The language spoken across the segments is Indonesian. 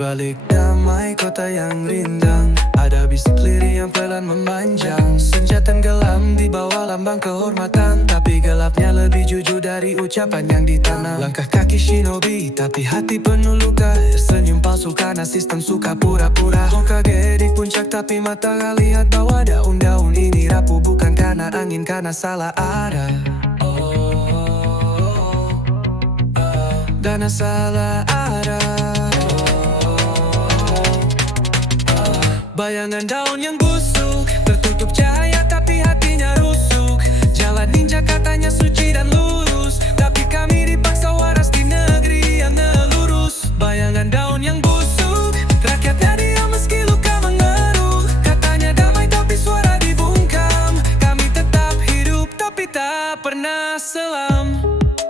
balik damai kota yang rindang, ada bisik lirih yang pelan memanjang. Senja tenggelam di bawah lambang kehormatan, tapi gelapnya lebih jujur dari ucapan yang ditanam. Langkah kaki shinobi, tapi hati penuh luka. Senyum palsu karena sistem suka pura-pura. Hokage di puncak, tapi mata gak lihat bahwa daun-daun ini rapuh. Bukan karena angin, karena salah arah. Karena salah arah. Bayangan daun yang busuk, tertutup cahaya tapi hatinya rusuk. Jalan ninja katanya suci dan lurus, tapi kami dipaksa waras di negeri yang lurus. Bayangan daun yang busuk, rakyatnya diam meski luka mengeruh. Katanya damai tapi suara dibungkam. Kami tetap hidup tapi tak pernah selam.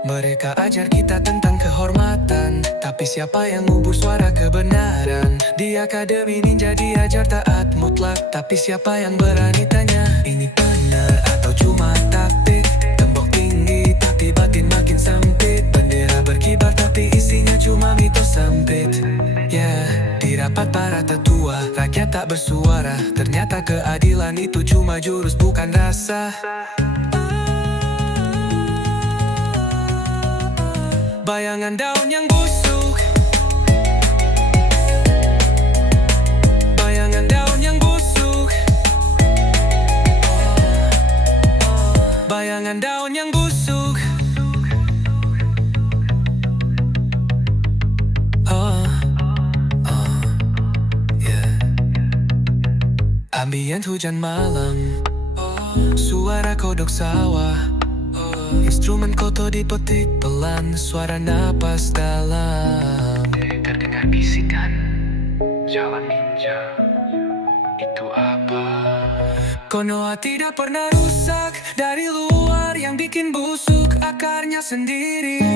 Mereka ajar kita tentang kehormatan, tapi siapa yang ngubur suara kebenaran? Di akademi ninja diajar taat mutlak, tapi siapa yang berani tanya ini benar atau cuma taktik? Tembok tinggi tapi batin makin sempit. Bendera berkibar tapi isinya cuma mitos sempit. Di rapat para tetua, rakyat tak bersuara. Ternyata keadilan itu cuma jurus bukan rasa. Bayangan daun yang busuk, bayangan daun yang busuk, bayangan daun yang busuk. Ambient hujan malam, suara kodok sawah. Instrumen koto dipetik pelan, suara napas dalam. Terdengar bisikan, jalan ninja, itu apa? Konoha tidak pernah rusak, dari luar yang bikin busuk akarnya sendiri.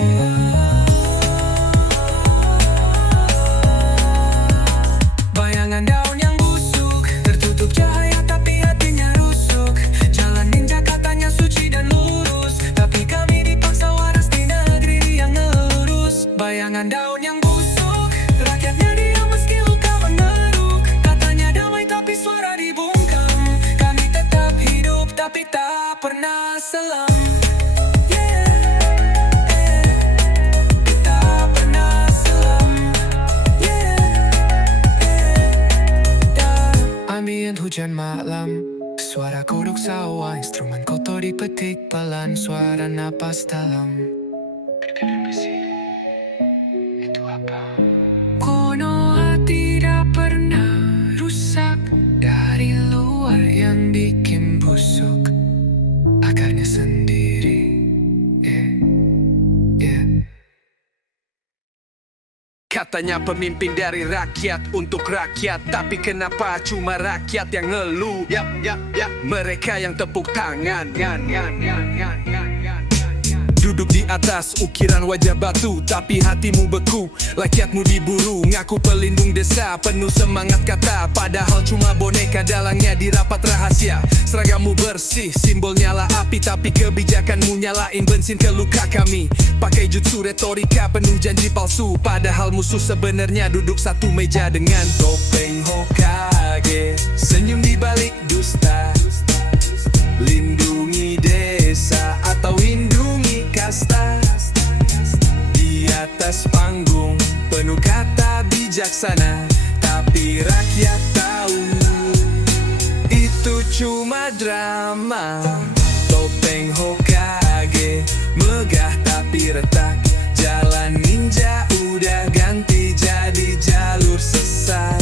Bayangan daun yang busuk, tertutup cahaya tapi hatinya rusuk. Jalan ninja katanya suci dan lurus, tapi kami dipaksa waras di negeri yang lurus. Bayangan daun yang busuk, rakyatnya diam meski luka mengeruh. Katanya damai tapi suara dibungkam. Kami tetap hidup tapi tak pernah selam. Tak pernah selam. Ambient hujan malam, suara kodok sawah. Instrumen kotor dipetik pelan, suara napas dalam. Terdengar bisik, itu apa? Konoha tidak pernah rusak, dari luar yang bikin busuk akarnya sendiri. Katanya pemimpin dari rakyat untuk rakyat, tapi kenapa cuma rakyat yang ngeluh? Mereka yang tepuk tangan. Duduk di atas ukiran wajah batu, tapi hatimu beku. Rakyatmu diburu, ngaku pelindung desa, penuh semangat kata, padahal cuma boneka dalangnya di rapat rahasia. Seragammu bersih, simbol nyala api, tapi kebijakanmu nyalain bensin ke luka kami. Pakai jutsu retorika penuh janji palsu, padahal musuh sebenarnya duduk satu meja dengan topeng Hokage. Senyum di balik dusta, lindungi desa atau lindungi kasta. Di atas panggung penuh kata bijaksana, tapi rakyat tahu itu cuma drama. Topeng Hokage megah tapi retak, jalan ninja udah ganti jadi jalur sesat.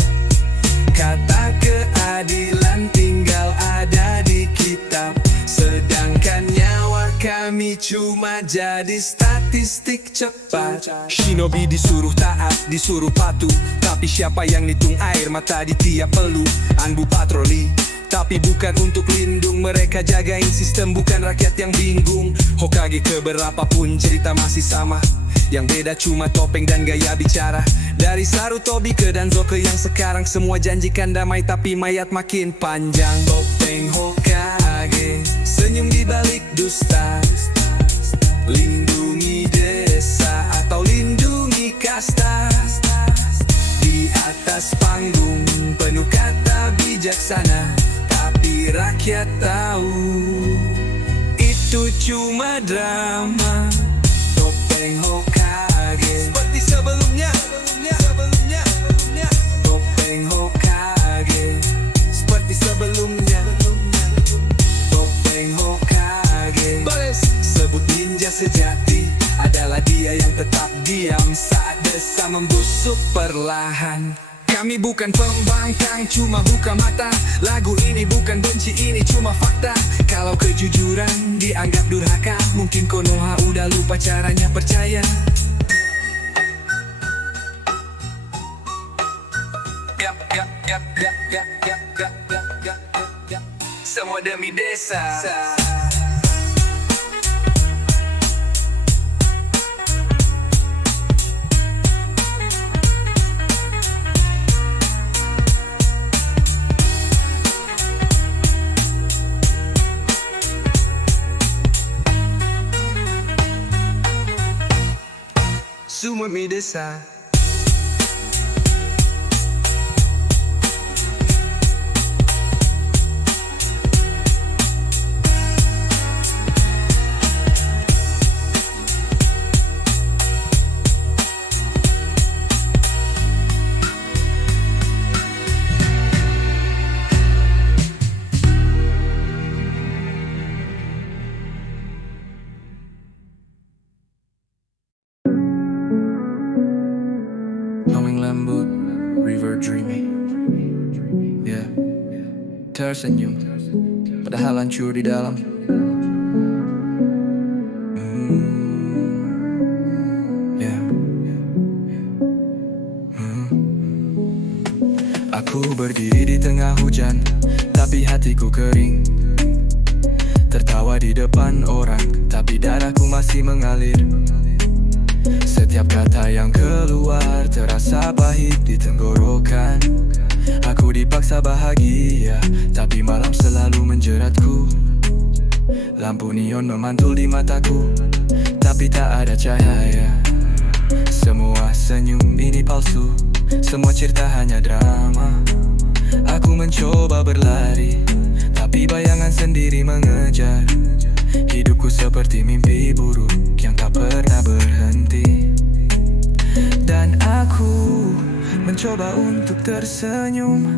Kata keadilan tinggal ada di kitab, sedangkan nyawa kami cuma jadi statistik cepat. Shinobi disuruh taat, disuruh patuh, tapi siapa yang hitung air mata di tiap peluh. Anbu patroli, tapi bukan untuk lindung. Mereka jagain sistem, bukan rakyat yang bingung. Hokage keberapapun cerita masih sama, yang beda cuma topeng dan gaya bicara. Dari Sarutobi ke Danzoke yang sekarang semua janjikan damai, tapi mayat makin panjang. Topeng Hokage, senyum di balik dusta, lindungi desa atau lindungi kasta. Di bijaksana, tapi rakyat tahu itu cuma drama. Topeng Hokage seperti sebelumnya. Topeng Hokage seperti sebelumnya. Topeng Hokage balas sebut ninja sejati adalah dia yang tetap diam saat desa membusuk perlahan. Kami bukan pembangkang, cuma buka mata. Lagu ini bukan benci, ini cuma fakta. Kalau kejujuran dianggap durhaka, mungkin Konoha udah lupa caranya percaya. Semua demi desa. Semua demi desa. Knowing lembut, river dreamy. Yeah, tersenyum, padahal hancur di dalam. Yeah. Aku berdiri di tengah hujan, tapi hatiku kering. Tertawa di depan orang, tapi darahku masih mengalir. Setiap kata yang keluar terasa pahit di tenggorokan. Aku dipaksa bahagia, tapi malam selalu menjeratku. Lampu neon memantul di mataku, tapi tak ada cahaya. Semua senyum ini palsu, semua cerita hanya drama. Aku mencoba berlari, tapi bayangan sendiri mengejar. Hidupku seperti mimpi buruk yang tak pernah berhenti. Dan aku mencoba untuk tersenyum,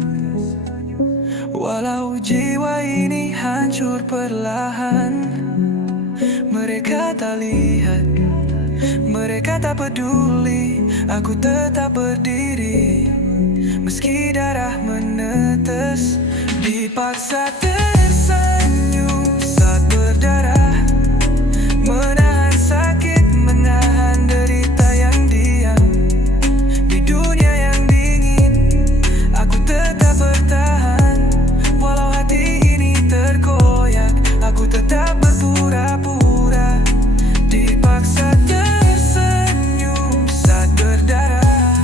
walau jiwa ini hancur perlahan. Mereka tak lihat, mereka tak peduli. Aku tetap berdiri, meski darah menetes. Dipaksa tersenyum saat berdarah, menahan sakit, menahan derita yang diam. Di dunia yang dingin, aku tetap bertahan. Walau hati ini terkoyak, aku tetap berpura-pura. Dipaksa tersenyum saat berdarah.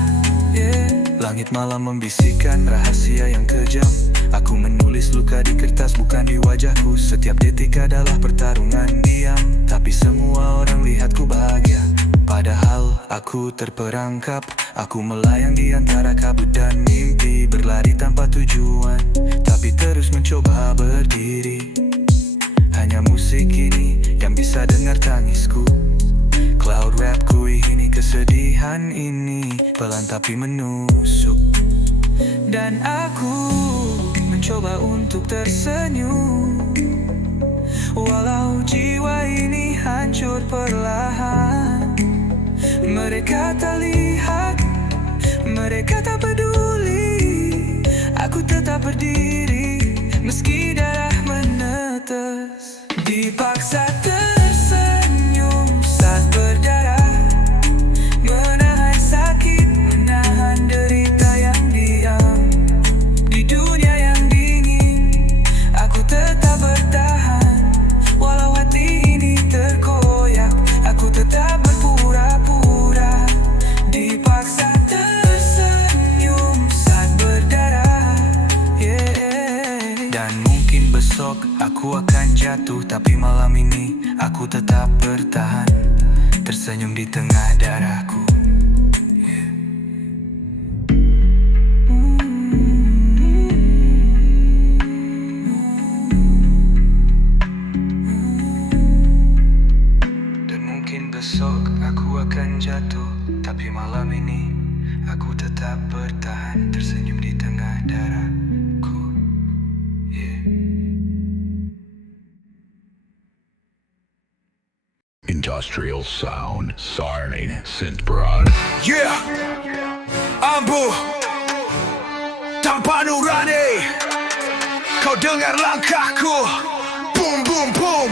Langit malam membisikkan rahasia yang kejam. Aku menulis luka di kertas, bukan di wajahku. Setiap detik adalah pertarungan diam, tapi semua orang lihatku bahagia. Padahal aku terperangkap. Aku melayang di antara kabut dan mimpi, berlari tanpa tujuan, tapi terus mencoba berdiri. Hanya musik ini yang bisa dengar tangisku. Cloud rapku ini kesedihan ini, pelan tapi menusuk. Dan aku mencoba untuk tersenyum, walau jiwa ini hancur perlahan. Mereka tak lihat, mereka tak peduli. Aku tetap berdiri, meski darah menetes. Dipaksa tersenyum saat berdarah, menahan sakit, menahan derita yang diam. Di dunia yang dingin, aku tetap bertahan. Walau hati ini terkoyak, aku tetap berpura-pura. Dipaksa tersenyum saat berdarah, Dan mungkin besok aku akan jatuh, tapi malam ini aku tetap bertahan. Tersenyum di tengah darahku. industrial sound, Sarni, Synthprod. Yeah, Ambu tanpa nurani, kau dengar langkahku, boom boom boom.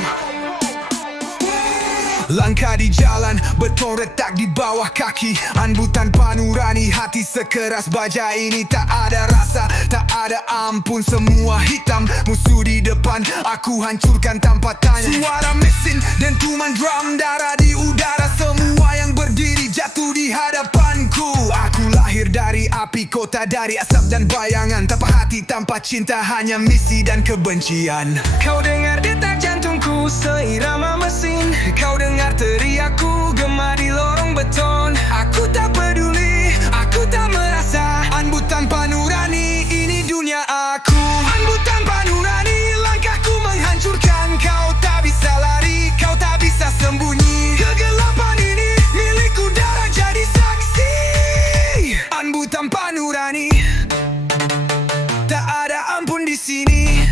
Langkah di jalan, beton retak di bawah kaki. Anbu tanpa nurani, hati sekeras baja ini. Tak ada rasa, tak ada ampun. Semua hitam, musuh di depan, aku hancurkan tanpa tanya. Suara mesin, dentuman drum, darah di udara. Semua yang berdiri jatuh di hadapanku. Aku lahir dari api kota, dari asap dan bayangan. Tanpa hati, tanpa cinta, hanya misi dan kebencian. Kau dengar detak jantungku seirama mesin. Kau dengar teriakku gema di lorong beton. Aku tak peduli, aku tak merasa. Anbu tanpa nurani, ini dunia aku. Anbu tanpa nurani, langkahku menghancurkan. Kau tak bisa lari, kau tak bisa sembunyi. Kegelapan ini milikku, darah jadi saksi. Anbu tanpa nurani, tak ada ampun di sini.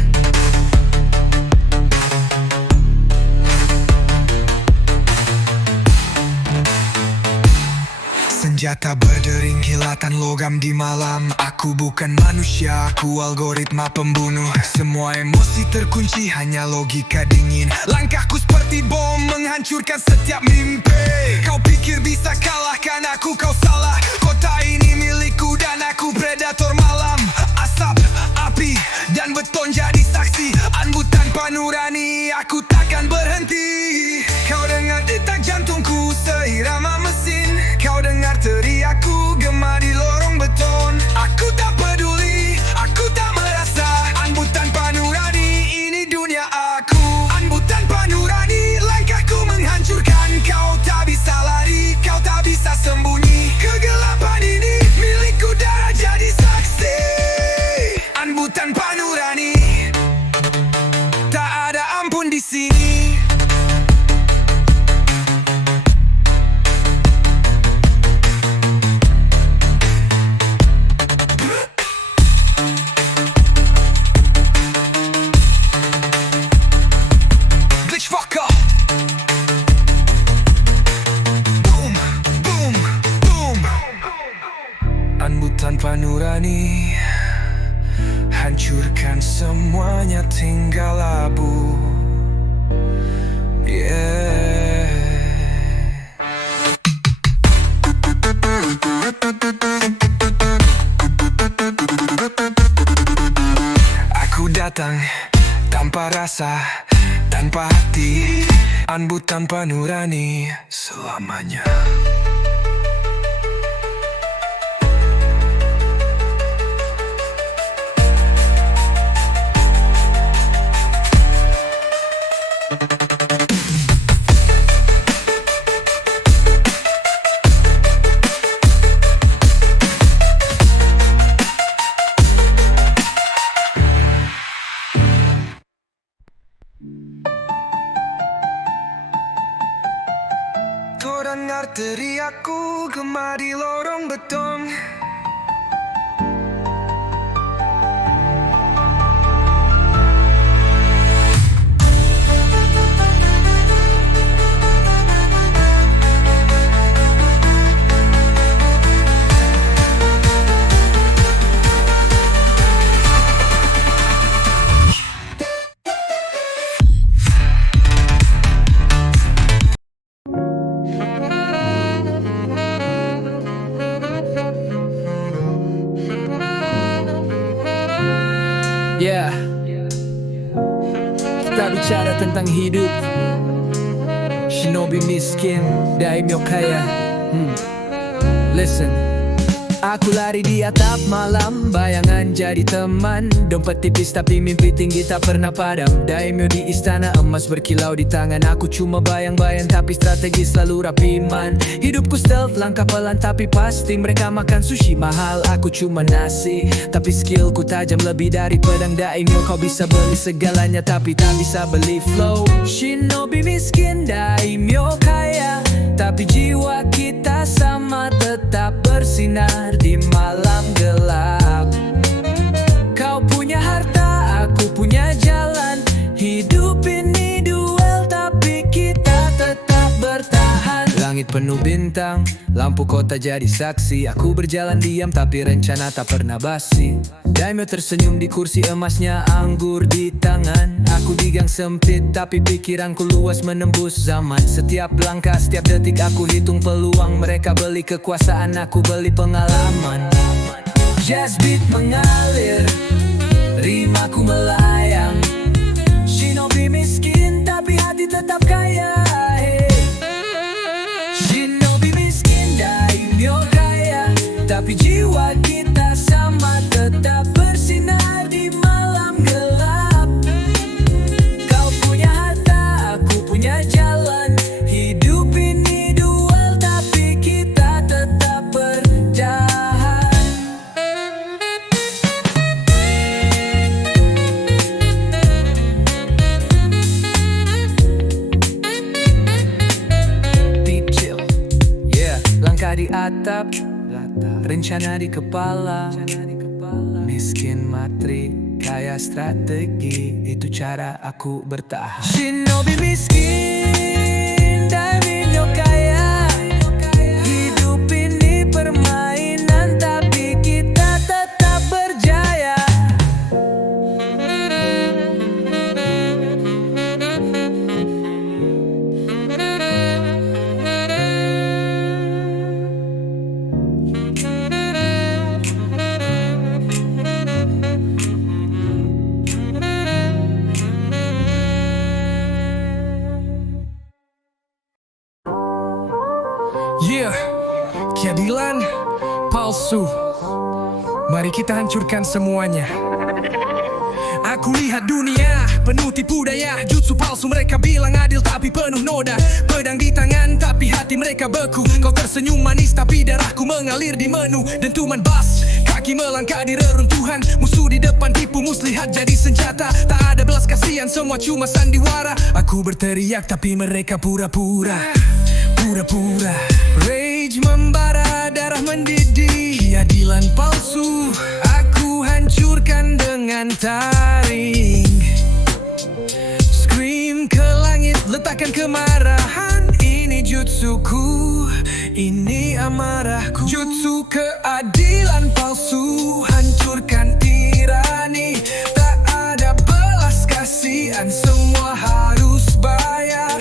Senjata berdering, kilatan logam di malam. Aku bukan manusia, aku algoritma pembunuh. Semua emosi terkunci, hanya logika dingin. Langkahku seperti bom, menghancurkan setiap mimpi. Kau pikir bisa kalahkan aku, kau salah. Kota ini milikku dan aku predator malam. Asap, api, dan beton jadi saksi. Anbu tanpa nurani, aku takkan berhenti. Kau dengar detak jantungku seirama mesin. Kau dengar teriakku gema di lorong beton. Aku tak peduli, aku tak merasa. Anbu tanpa nurani, ini dunia aku. Anbu tanpa nurani, langkahku menghancurkan. Kau tak bisa lari, kau tak bisa sembunyi. Kegelapan ini milikku, darah jadi saksi. Anbu tanpa nurani, tak ada ampun di sini. Anbu tanpa nurani, hancurkan semuanya, tinggal abu. Yeah. Aku datang tanpa rasa, tanpa hati. Anbu tanpa nurani selamanya. Kau dengar teriakku gema di lorong beton. Yeah, kita bicara tentang hidup. Shinobi miskin, daimyo kaya. Listen. Aku lari di atap malam, bayangan jadi teman. Dompet tipis tapi mimpi tinggi tak pernah padam. Daimyo di istana emas berkilau di tangan. Aku cuma bayang-bayang tapi strategi selalu rapi man. Hidupku stealth, langkah pelan tapi pasti. Mereka makan sushi mahal, aku cuma nasi. Tapi skillku tajam lebih dari pedang daimyo. Kau bisa beli segalanya tapi tak bisa beli flow. Shinobi miskin, daimyo kaya. Tapi jiwa kita sama, tetap bersinar di malam gelap. Kau punya harta, aku punya jalan. Hidup ini duel tapi kita tetap bertahan. Langit penuh bintang, lampu kota jadi saksi. Aku berjalan diam tapi rencana tak pernah basi. Daimyo tersenyum di kursi emasnya, anggur di tangan. Aku di gang sempit tapi pikiranku luas menembus zaman. Setiap langkah, setiap detik aku hitung peluang. Mereka beli kekuasaan, aku beli pengalaman. Jazz beat mengalir, rimaku melayang. Shinobi miskin tapi hati tetap kaya. Shinobi miskin, daimyo kaya, tapi jiwa kita sama, tetap bersinar di malam gelap. Kau punya harta, aku punya jalan. Hidup ini dual tapi kita tetap berjalan. Deep chill, yeah. Langkah di atap, rencana di kepala. Miskin matri, kaya strategi. Itu cara aku bertahan. Shinobi miskin, daimyo kaya. Hidup ini permainan tapi kita tetap berjaya. Yeah, keadilan palsu. Mari kita hancurkan semuanya. Aku lihat dunia penuh tipu daya, jutsu palsu. Mereka bilang adil tapi penuh noda. Pedang di tangan tapi hati mereka beku. Kau tersenyum manis tapi darahku mengalir di menu. Dentuman bass, kaki melangkah di reruntuhan. Musuh di depan tipu muslihat jadi senjata. Tak ada belas kasihan, semua cuma sandiwara. Aku berteriak tapi mereka pura-pura. Pura-pura. Rage membara, darah mendidih. Keadilan palsu aku hancurkan dengan taring. Scream ke langit, letakkan kemarahan. Ini jutsuku, ini amarahku. Jutsu keadilan palsu, hancurkan tirani. Tak ada belas kasihan, semua harus bayar.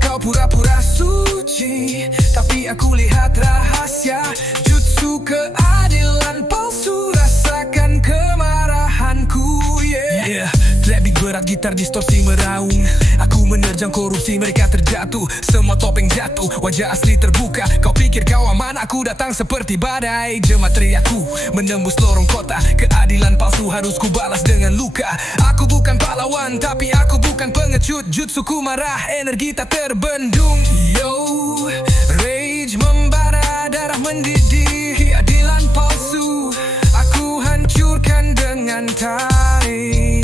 Kau pura-pura suci, tapi aku lihat rahasia. Jutsu keadilan palsu, rasakan kemarahanku, yeah. Trap beat berat, gitar distorsi meraung. Aku menerjang korupsi, mereka terjatuh. Semua topeng jatuh, wajah asli terbuka. Kau pikir kau aman, aku datang seperti badai. Jemaat teriakku menembus lorong kota. Keadilan palsu harus ku balas dengan luka. Aku bukan pahlawan, tapi aku bukan pengecut. Jutsuku marah, energi tak terbendung. Yo, rage membara, darah mendidih. Keadilan palsu aku hancurkan dengan taring.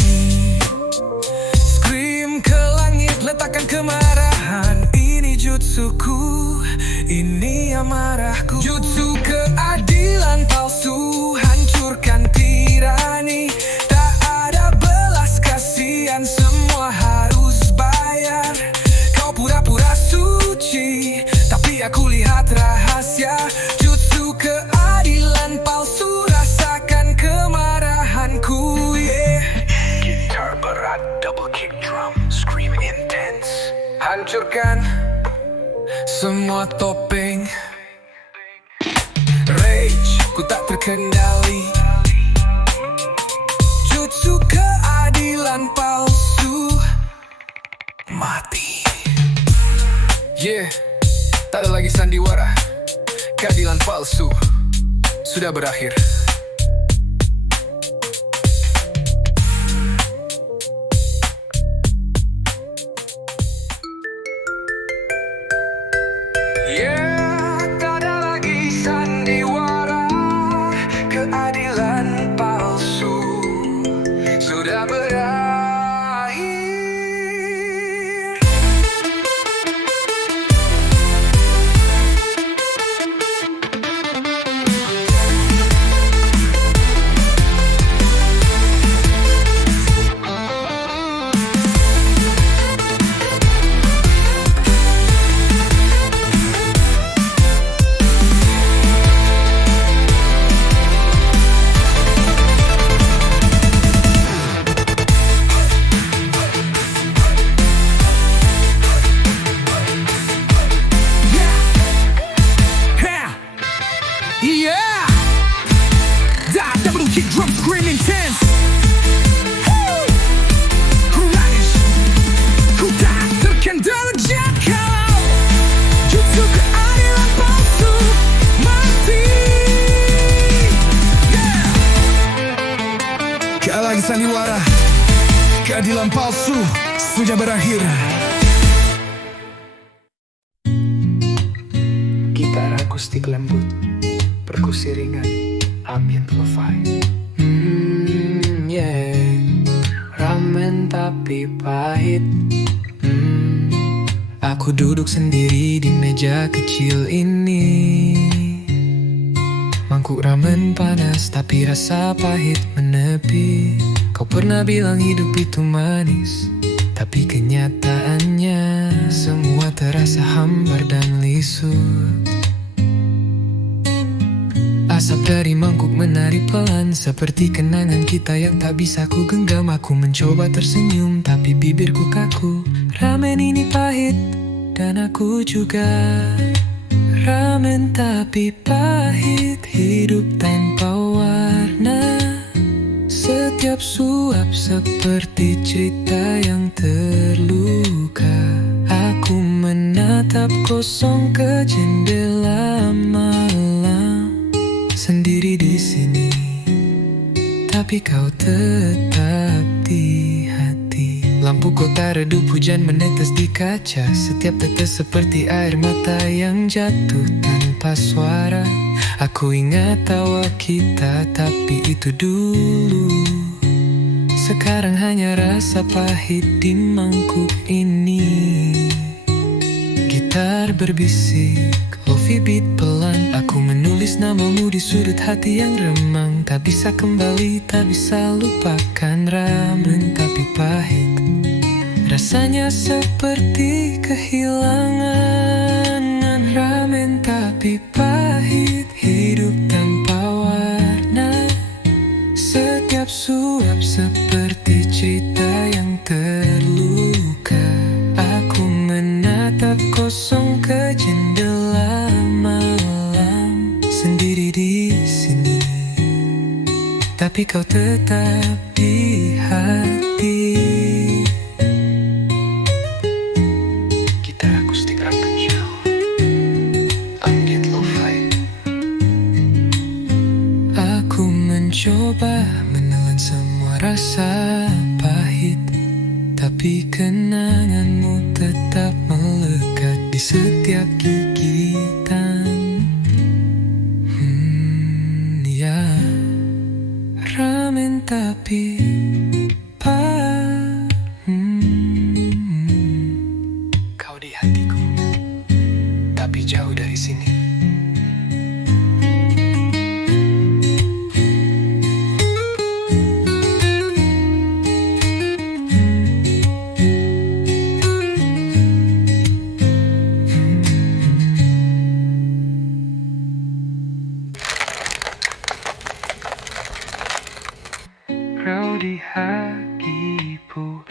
Scream ke langit, letakkan kemarahan. Ini jutsuku, ini amarahku. Jutsu keadilan palsu, hancurkan tirani. Tak ada belas kasihan, semua harus bayar. Kau pura-pura suci, tapi aku lihat rahasia. Jutsu keadilan palsu, rasakan kemarahanku, yeah. Gitar berat, double kick drum, scream intense. Hancurkan semua topeng. Rage, ku tak terkendali. Jutsu keadilan palsu, mati. Yeah, tak ada lagi sandiwara. Keadilan palsu sudah berakhir. Yeah, tak ada lagi sandiwara. Keadilan palsu sudah berakhir. Keadilan palsu sudah berakhir. Gitar akustik lembut, perkusi ringan, ambient lo-fi. Yeah. Ramen tapi pahit. Aku duduk sendiri di meja kecil ini. Mangkuk ramen panas tapi rasa pahit menepi. Kau pernah bilang hidup itu manis, tapi kenyataannya semua terasa hambar dan lisut. Asap dari mangkuk menari pelan, seperti kenangan kita yang tak bisa ku genggam. Aku mencoba tersenyum tapi bibirku kaku. Ramen ini pahit dan aku juga. Ramen tapi pahit, hidup tanpa warna. Setiap suap seperti cerita yang terluka. Aku menatap kosong ke jendela malam. Sendiri di sini, tapi kau tetap di hati. Lampu kota redup, hujan menetes di kaca. Setiap tetes seperti air mata yang jatuh tanpa suara. Aku ingat tawa kita, tapi itu dulu. Sekarang hanya rasa pahit di mangkuk ini. Gitar berbisik, lofi beat pelan. Aku menulis namamu di sudut hati yang remang. Tak bisa kembali, tak bisa lupakan. Ramen tapi pahit, rasanya seperti kehilangan. Ramen tapi pahit, hidup tanpa warna. Setiap suap seperti cerita yang terluka. Aku menatap kosong ke jendela malam. Sendiri di sini, tapi kau tetap di hati. Gitar akustik rampenshaw, ambient lo-fi. Aku mencoba menelan semua rasa pahit, tapi kenanganmu tetap melekat di setiap gigitan. Ya, ramen tapi kau di hatiku, tapi jauh dari sini. Kau di hatiku,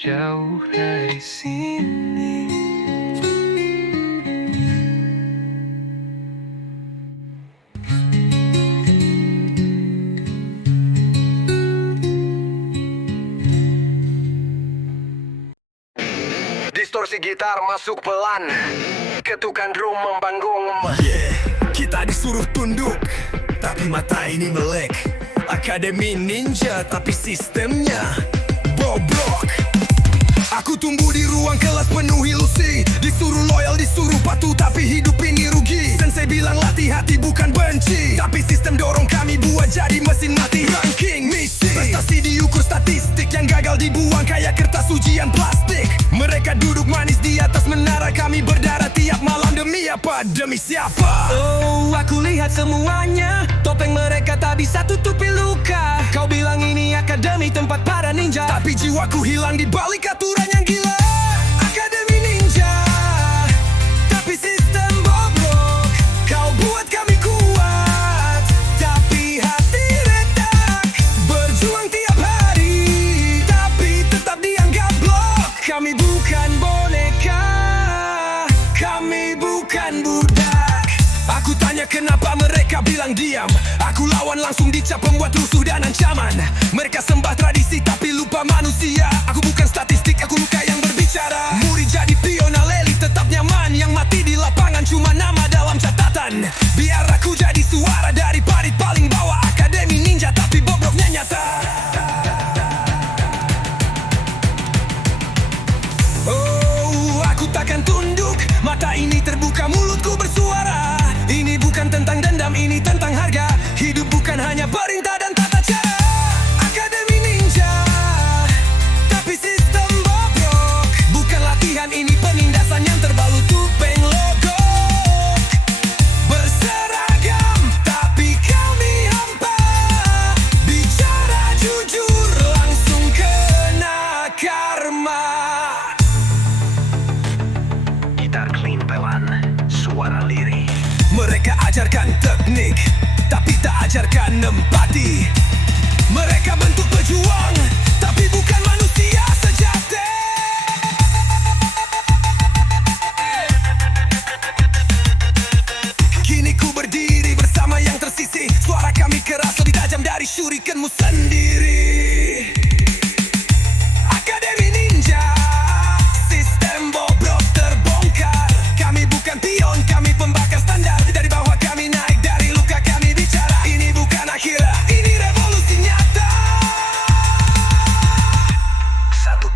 jauh dari sini. Distorsi gitar masuk pelan, ketukan drum membanggung. Kita disuruh tunduk, tapi mata ini melek. Akademi ninja, tapi sistemnya bobrok. Aku tumbuh di ruang kelas penuh ilusi. Disuruh loyal, disuruh patuh, tapi hidup ini rugi. Sensei bilang latih hati bukan benci, tapi sistem dorong kami buat jadi mesin mati. Ranking misi, prestasi diukur statistik. Yang gagal dibuang kayak kertas ujian plastik. Mereka duduk manis di atas menara, kami berdarah tiap malam. Demi apa? Demi siapa? Oh, aku lihat semuanya. Topeng mereka tak bisa tutupi luka. Kau bilang ini akademi tempat para ninja, tapi jiwaku hilang di balik aturan yang gila. Akademi ninja, tapi sistem bobrok. Kau buat kami kuat, tapi hati retak. berjuang tiap hari, Tapi tetap dianggap blok. Kami bukan boneka, kami bukan budak. aku tanya kenapa mereka bilang diam. Aku lawan langsung dicap pembuat rusuh dan ancaman. Mereka sembah tradisi tapi lupa manusia. Aku bukan statistik, aku luka yang berbicara. Murid jadi piona leli tetap nyaman. Yang mati di lapangan cuma nama dalam catatan. Biar aku jadi suara dari parit paling bawah. Akademi ninja tapi bobroknya nyata.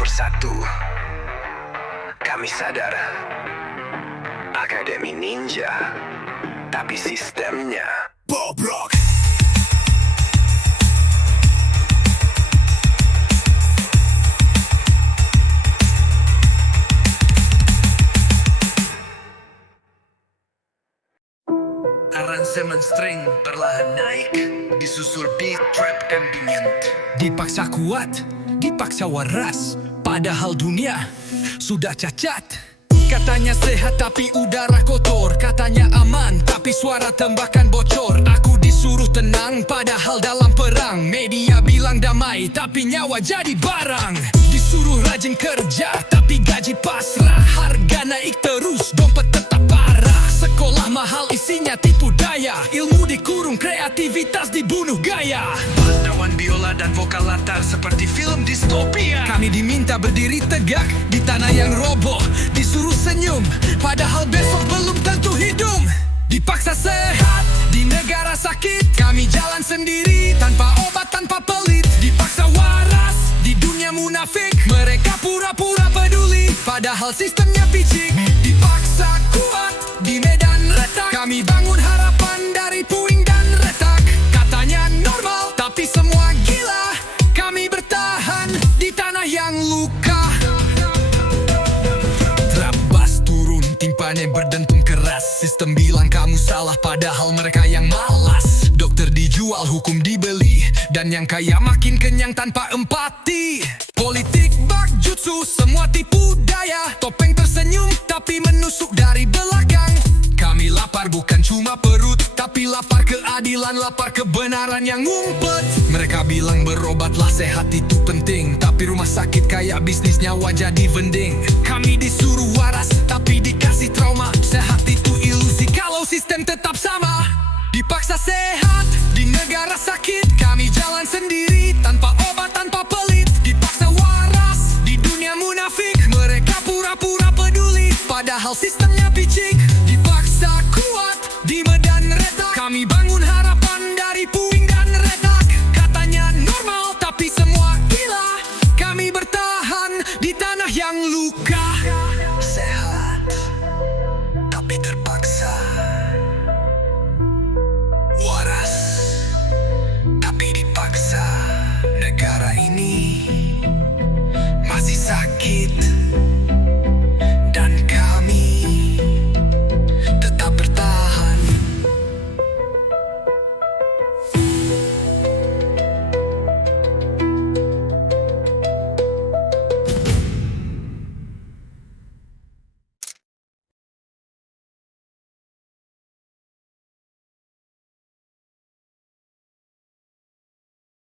persatu. Kami sadar Akademi Ninja, tapi sistemnya bobrok. Aransemen string perlahan naik, disusul beat trap ambient. Dipaksa kuat, dipaksa waras, padahal dunia sudah cacat. Katanya sehat tapi udara kotor, katanya aman tapi suara tembakan bocor. Aku disuruh tenang padahal dalam perang. Media bilang damai tapi nyawa jadi barang. Disuruh rajin kerja tapi gaji pasrah. Harga naik terus, dompet tetap parah. Sekolah mahal isinya tipu daya, ilmu dikurung, kreativitas dibunuh gaya. Pandawan biola dan vokal latar seperti film distopia. Kami diminta berdiri tegak di tanah yang roboh, disuruh senyum padahal besok belum tentu hidung. Dipaksa sehat di negara sakit, kami jalan sendiri tanpa obat, tanpa pelit. Dipaksa waras di dunia munafik, mereka pura-pura peduli padahal sistemnya picik. Dipaksa kuat di medan retak, kami bangun harapan dari puing dan retak. Katanya normal tapi semua gila, kami bertahan di tanah yang luka. Terabas turun, timpane berdentum keras. Sistem bilang kamu salah padahal mereka yang malas. Dokter dijual, hukum dibeli, dan yang kaya makin kenyang tanpa empati. Politik bak jutsu, semua tipu daya. Topeng tersenyum tapi menusuk dari belakang. Kami lapar bukan cuma perut, tapi lapar keadilan, lapar kebenaran yang ngumpet. Mereka bilang berobatlah, sehat itu penting, tapi rumah sakit kayak bisnis, nyawa jadi vending. Kami disuruh waras tapi dikasih trauma. Sehat itu ilusi kalau sistem tetap sama. Dipaksa sehat di negara sakit, kami jalan sendiri tanpa obat, tanpa pelit. Dipaksa waras di dunia munafik, mereka pura-pura peduli padahal sistemnya picik. Dipaksa kuat di medan retak, kami bangun harapan dari puing dan retak. Katanya normal tapi semua gila, kami bertahan di tanah yang luka. Sehat tapi terpaksa, waras tapi dipaksa.